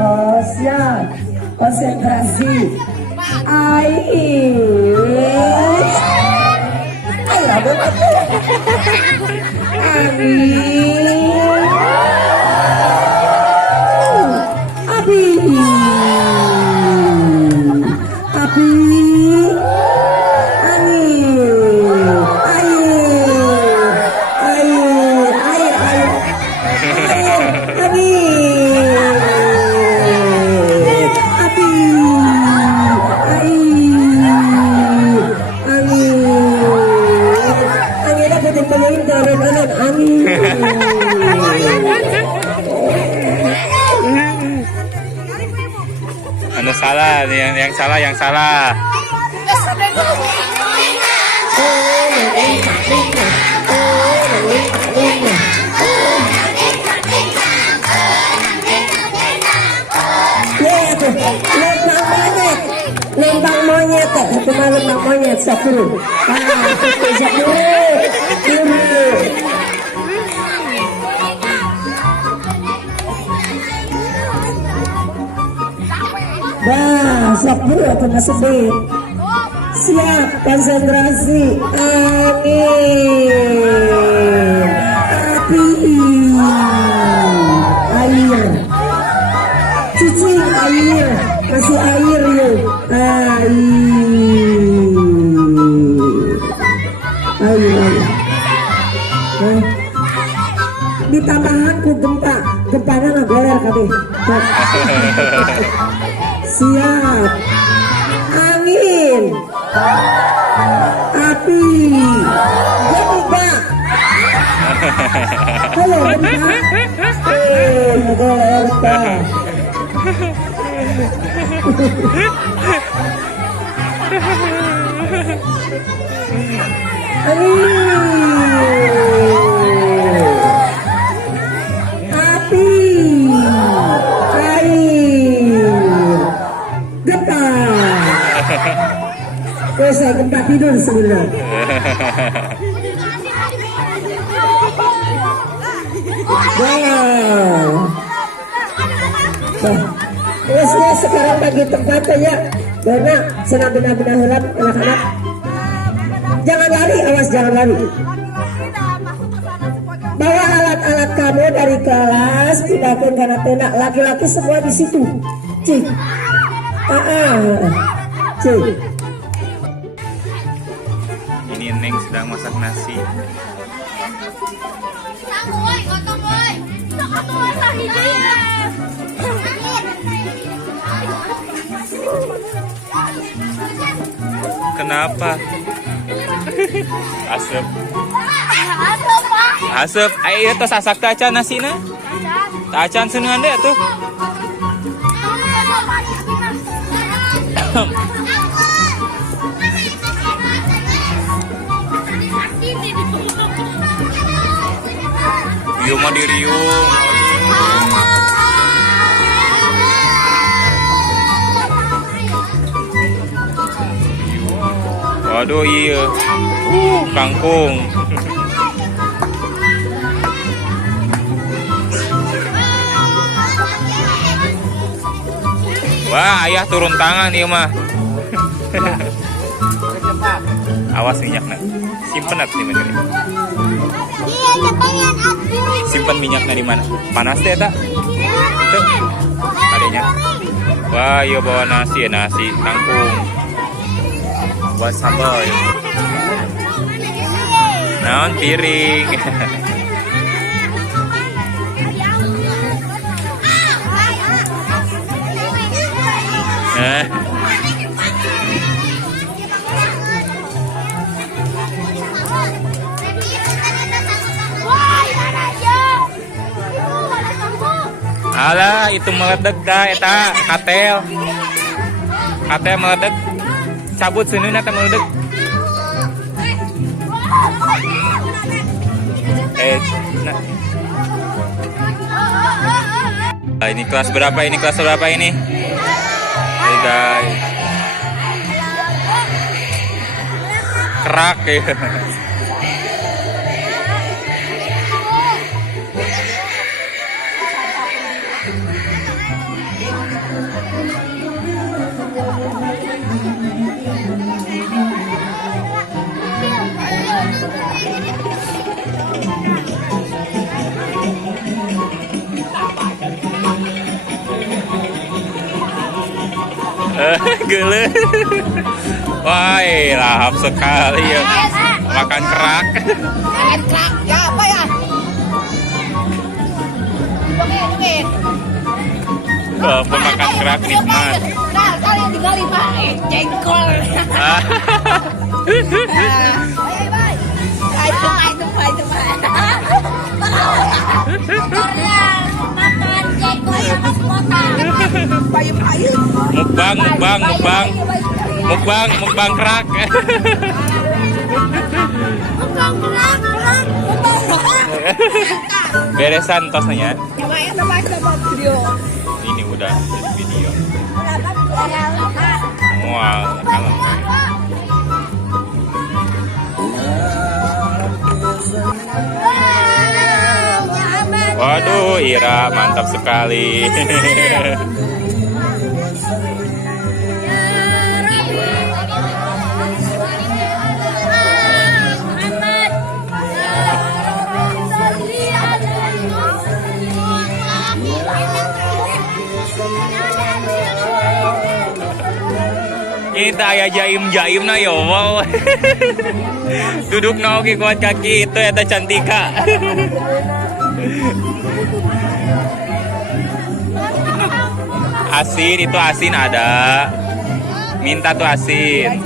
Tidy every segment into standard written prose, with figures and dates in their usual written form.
Oh, siap. Konsentrasi. Air. Anu salah, yang salah. Lembang monyet, cuma lembang monyet 10. Bah, 10 atau sedih. Siap, konsentrasi. Angin, api, air, cicing air, kasih air yuk. Air. Ditambahan ku gempanya nggak goler kabeh. Siap, angin, api, gempa. Halo gempa. Gempa. Api, air, gempa. Saya gempa tidur sebenarnya. Wes sekarang bagi tempat ya, karena senang benar-benar helap anak-anak. Jangan lari, awas jangan lari. Bawa alat-alat kamu dari kelas, pindahkan karena tenda. Laki-laki semua di situ. Cik, cik. Ini Neng sedang masak nasi. Sang, woi, gotong, woi. Kenapa? Asep. Asep, ayo tuh sasak tacan nasina. Tacan senengan deh tuh. Riung mah diriung. Waduh iya. Kangkung. Wah, ayah turun tangan ieu mah. Awas minyaknya. Simpen atuh di mana? Simpan minyaknya di mana? Panas deh tak? Tuh. Adanya. Wah, iya bawa nasi, nasi kangkung. Buat sambal. Naon piring. Alah, itu meledek dah eta katel. Katel meledek. Cabut seuneunya teh meledek. Nah, ini kelas berapa ini? Kelas berapa ini? Hey guys. Kerak ya. Gele. Wah, lahap sekali ya. Makan kerak. Makan kerak, ya apa ya? Oh, pemakan kerak nikmat. Nah, kalian tinggal lima, jengkol. Mukbang kerak. Beresan tosnya. Ini udah jadi video. Wow, kalau waduh, Ira mantap sekali. Kita aya jaim na yo wow. Duduk na oke kuat kaki itu eta cantika. Asin itu asin ada. Minta tuh asin.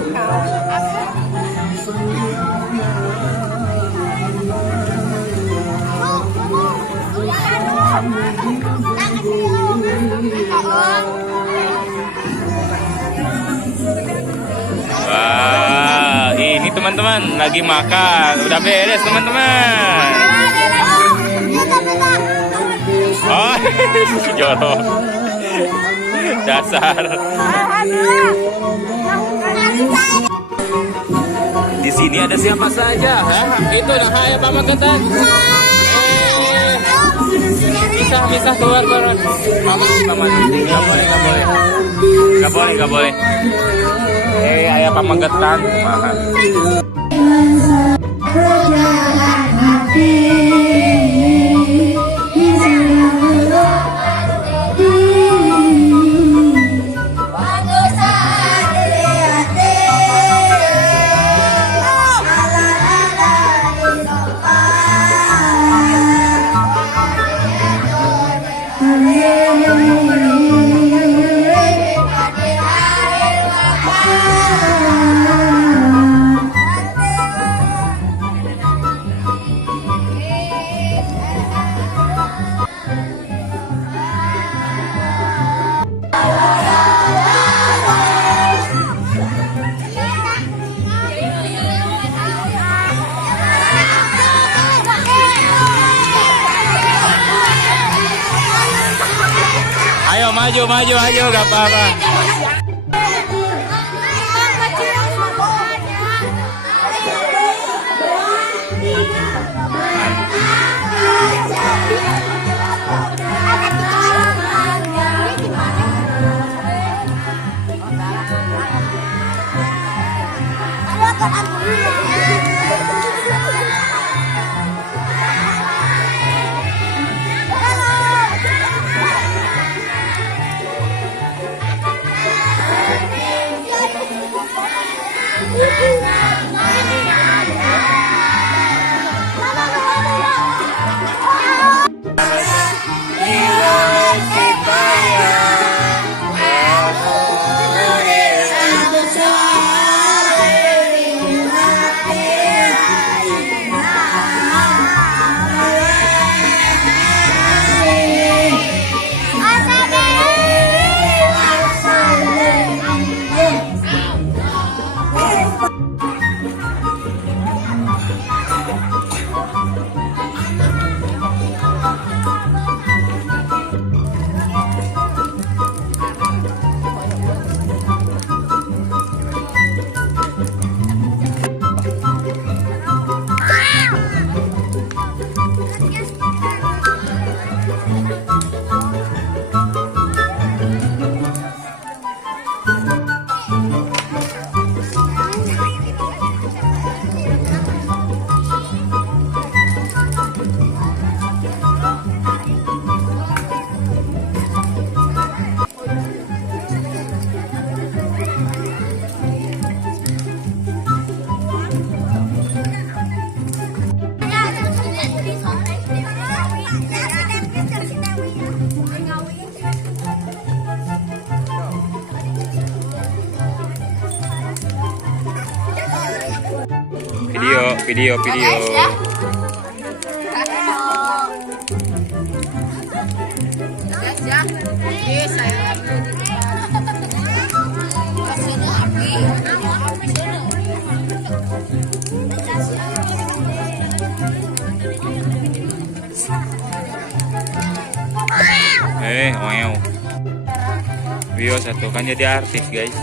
Wah, ini teman-teman lagi makan. Udah beres teman-teman. Oh, si jorok. Dasar. Di sini ada siapa saja? Hah? Itu dah hai Pak Magetan. Misah keluar. Mama. Enggak boleh. Ayah Pak Magetan. Mahal. Ayo maju, maju, ayo, gak apa-apa. Video. Wow. Bio satu kan jadi artis, guys.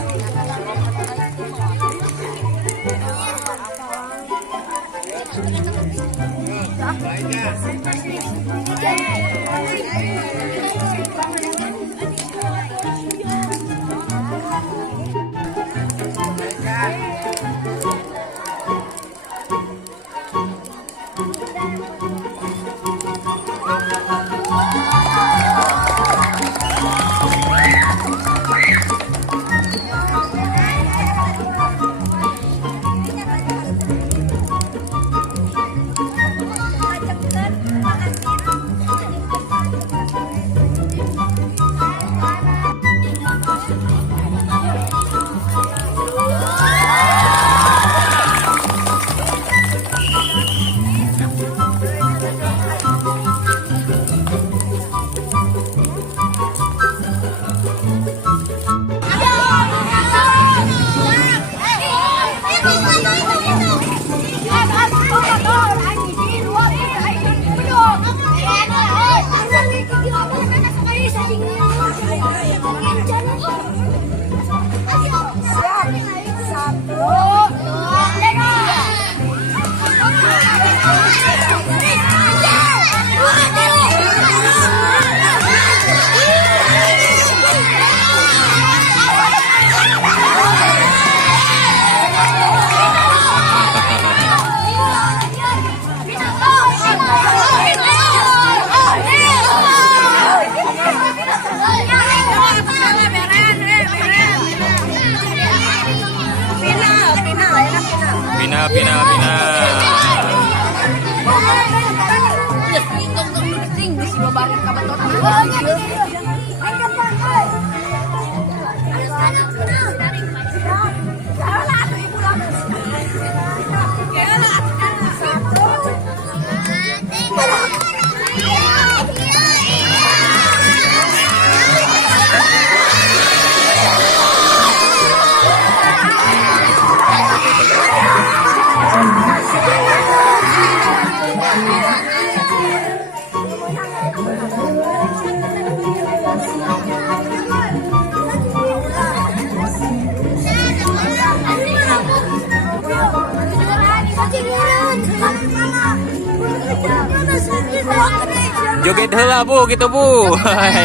Joget heula Bu, gitu Bu.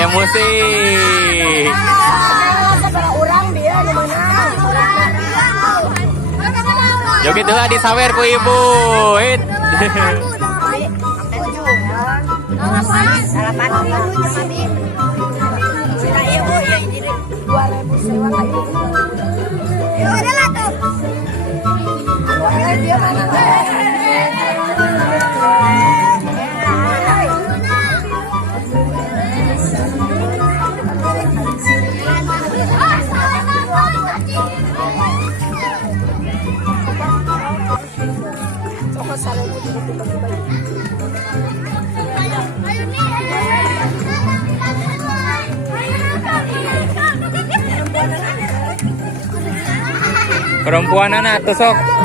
Yang musik. Orang dia di mana? Joget heula disawer ku Ibu. Hit. Perempuan anak tusok.